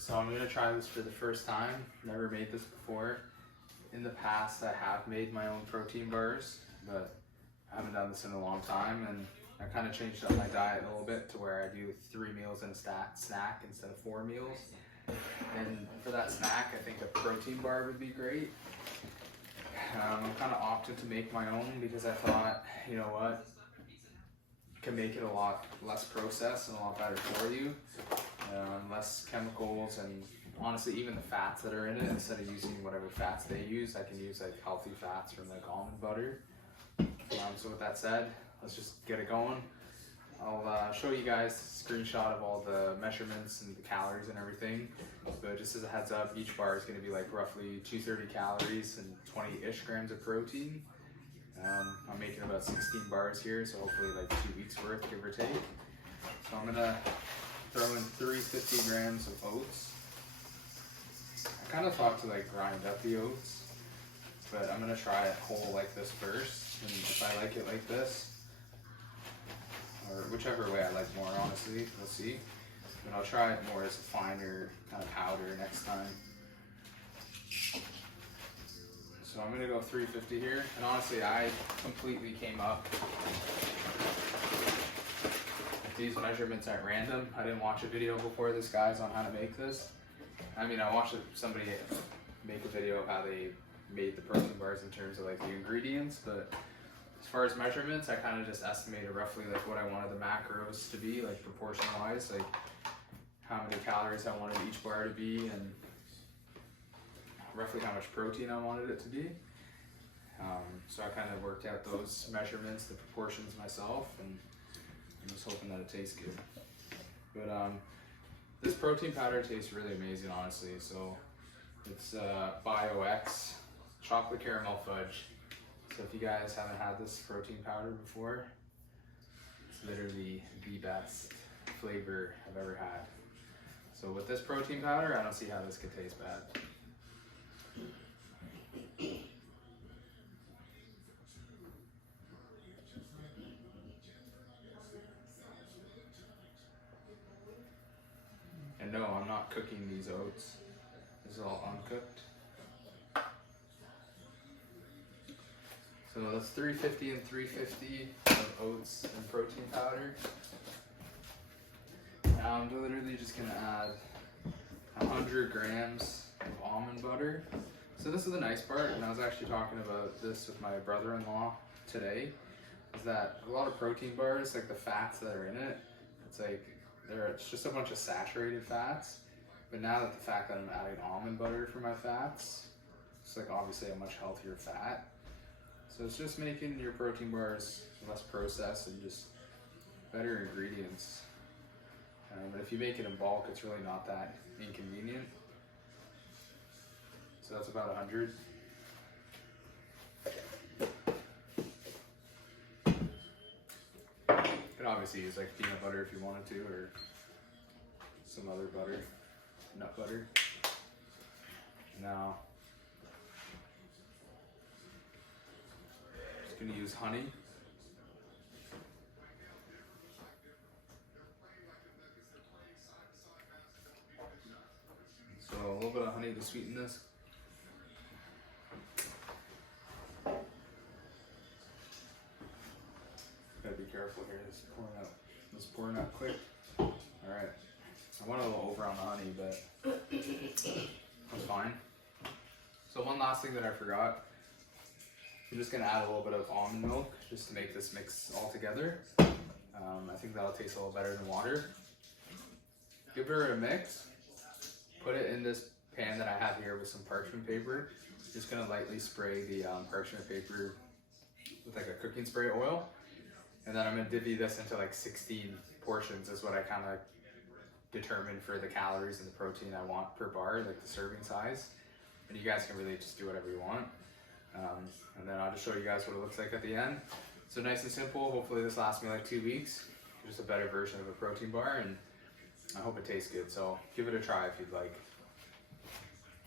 So I'm gonna try this for the first time. Never made this before. In the past, I have made my own protein bars, but I haven't done this in a long time, and I kind of changed up my diet a little bit to where I do 3 meals and a snack instead of 4 meals. And for that snack, I think a protein bar would be great. I'm kind of opted to make my own because I thought, you know what, can make it a lot less processed and a lot better for you. Less chemicals, and honestly even the fats that are in it, instead of using whatever fats they use, I can use like healthy fats from like almond butter. So with that said, let's just get it going. I'll show you guys a screenshot of all the measurements and the calories and everything, but just as a heads up, each bar is going to be like roughly 230 calories and 20-ish grams of protein. I'm making about 16 bars here, so hopefully like 2 weeks worth, give or take. So I'm gonna throw in 350 grams of oats. I kind of thought to like grind up the oats, but I'm gonna try it whole like this first, and if I like it like this, or whichever way I like more, honestly, we'll see. But I'll try it more as a finer kind of powder next time. So I'm gonna go 350 here, and honestly, I completely came up with these measurements at random. I didn't watch a video before this, guys, on how to make this. I mean, I watched somebody make a video of how they made the protein bars in terms of like the ingredients, but as far as measurements, I kind of just estimated roughly like what I wanted the macros to be, like proportion wise, like how many calories I wanted each bar to be, and roughly how much protein I wanted it to be. So I kind of worked out those measurements, the proportions myself, and I'm just hoping that it tastes good. But this protein powder tastes really amazing, honestly. So it's BioX chocolate caramel fudge. So if you guys haven't had this protein powder before, it's literally the best flavor I've ever had. So with this protein powder, I don't see how this could taste bad. And no, I'm not cooking these oats. This is all uncooked. So that's 350 and 350 of oats and protein powder. Now I'm literally just gonna add 100 grams of almond butter. So this is the nice part, and I was actually talking about this with my brother-in-law today, is that a lot of protein bars, like the fats that are in it, it's just a bunch of saturated fats. But now that the fact that I'm adding almond butter for my fats, it's like obviously a much healthier fat. So it's just making your protein bars less processed and just better ingredients. But if you make it in bulk, it's really not that inconvenient. So that's about 100. You could obviously use like peanut butter if you wanted to, or some other butter, nut butter. Now, just gonna use honey. So a little bit of honey to sweeten this. Gotta be careful here, this is pouring out quick. Alright, I went a little over on the honey, but that's fine. So one last thing that I forgot, I'm just gonna add a little bit of almond milk just to make this mix all together. I think that'll taste a little better than water. Give her a mix, put it in this pan that I have here with some parchment paper. Just gonna lightly spray the parchment paper with like a cooking spray oil. And then I'm gonna divvy this into like 16 portions is what I kind of determined for the calories and the protein I want per bar, like the serving size. And you guys can really just do whatever you want. And then I'll just show you guys what it looks like at the end. So nice and simple. Hopefully this lasts me like 2 weeks. Just a better version of a protein bar, and I hope it tastes good. So give it a try if you'd like.